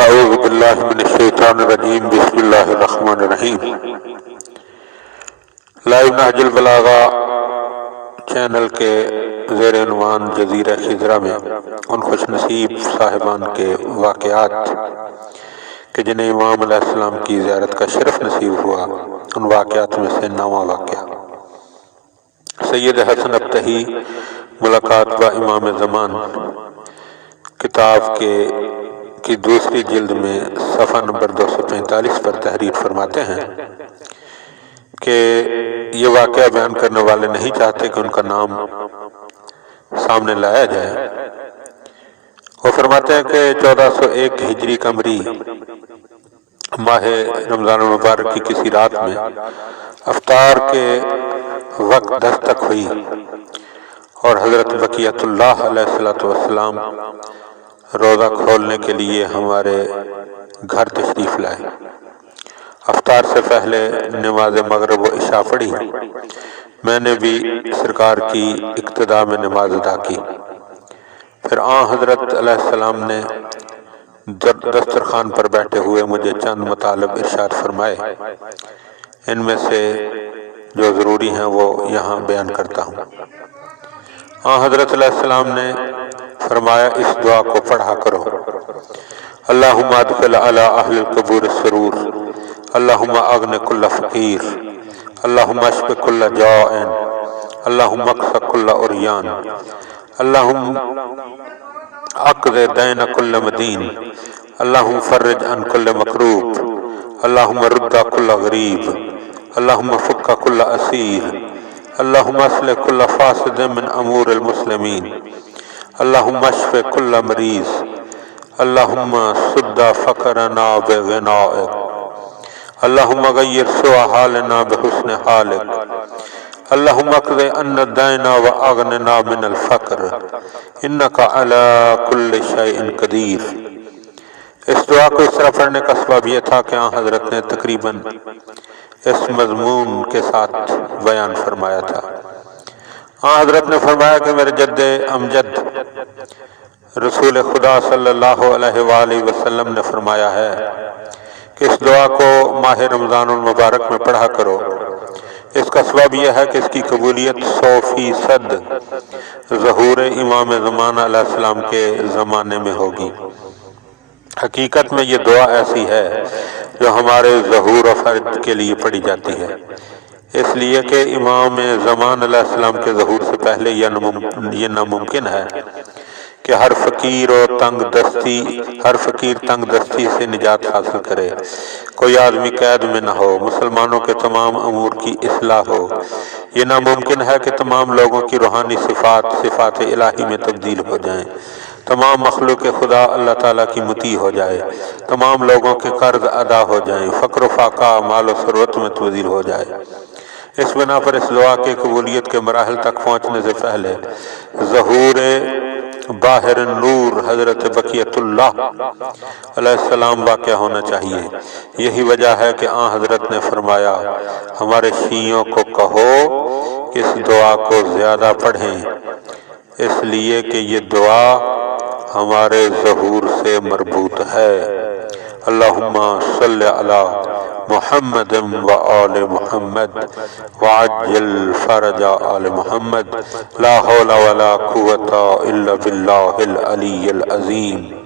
اعوذ باللہ من الشیطان الرجیم بسم اللہ الرحمن الرحیم۔ لائیو نہج البلاغہ چینل کے زیر عنوان جزیرہ خضرہ میں ان خوش نصیب صاحبان کے واقعات کہ جنہیں امام علیہ السلام کی زیارت کا شرف نصیب ہوا، ان واقعات میں سے 9واں واقعہ سید حسن ابتہی ملاقات با امام زمان کتاب کی دوسری جلد میں صفحہ نمبر 245 پر تحریر فرماتے ہیں کہ یہ واقعہ بیان کرنے والے نہیں چاہتے کہ ان کا نام سامنے لایا جائے۔ وہ فرماتے ہیں کہ 1401 ہجری قمری ماہ رمضان المبارک کی کسی رات میں افطار کے وقت دستک ہوئی اور حضرت بقیت اللہ علیہ السلام روزہ کھولنے کے لیے ہمارے گھر تشریف لائے۔ افطار سے پہلے نماز مغرب و عشاء پڑھی، میں نے بھی سرکار کی اقتداء میں نماز ادا کی۔ پھر حضرت علیہ السلام نے دسترخوان پر بیٹھے ہوئے مجھے چند مطالب ارشاد فرمائے، ان میں سے جو ضروری ہیں وہ یہاں بیان کرتا ہوں۔ حضرت علیہ السلام نے فرمایا اس دعا کو پڑھا کرو: اللہم ادخل علی اہل القبور السرور، اللہم اغن کل فقیر، اللہم اشف کل جائع، اللہم اکس کل عریان، اللہم اقض دین کل مدین، اللہم فرج عن کل مکروب، اللہم رد کل غریب، اللہم فک کل اسیر، اللہم اصلح کل فاسد من امور المسلمین، اللہم اشف کل مریض، اللہم سد فقرنا بغنائک، اللہم غیر سوء حالنا بحسن حالک، اللہم اقض عنا الدین واغننا من الفقر، انکا علی کل شیء قدیر۔ اس دعا کو اس طرح پڑھنے کا سبب یہ تھا کہ حضرت نے تقریباً اس مضمون کے ساتھ بیان فرمایا تھا۔ حضرت نے فرمایا کہ میرے جد امجد رسول خدا صلی اللہ علیہ وآلہ وسلم نے فرمایا ہے کہ اس دعا کو ماہ رمضان المبارک میں پڑھا کرو۔ اس کا سبب یہ ہے کہ اس کی قبولیت 100% ظہور امام زمان علیہ السلام کے زمانے میں ہوگی۔ حقیقت میں یہ دعا ایسی ہے جو ہمارے ظہور و فرد کے لیے پڑھی جاتی ہے، اس لیے کہ امام زمان علیہ السلام کے ظہور سے پہلے یہ ناممکن ہے کہ ہر فقیر تنگ دستی سے نجات حاصل کرے، کوئی آدمی قید میں نہ ہو، مسلمانوں کے تمام امور کی اصلاح ہو۔ یہ ناممکن ہے کہ تمام لوگوں کی روحانی صفات الہی میں تبدیل ہو جائیں، تمام مخلوق خدا اللہ تعالیٰ کی مطیع ہو جائے، تمام لوگوں کے قرض ادا ہو جائیں، فقر و فاقہ مال و ثروت میں تبدیل ہو جائے۔ اس بنا پر اس دعا کے قبولیت کے مراحل تک پہنچنے سے پہلے ظہور باہر نور حضرت بقیت اللہ علیہ السلام واقع ہونا چاہیے۔ یہی وجہ ہے کہ حضرت نے فرمایا ہمارے شیعوں کو کہو کہ اس دعا کو زیادہ پڑھیں، اس لیے کہ یہ دعا ہمارے ظہور سے مربوط ہے۔ اللہم صلی علی محمد و آل محمد وعجل فرج آل محمد، لا حول ولا قوة الا باللہ العلی العظیم۔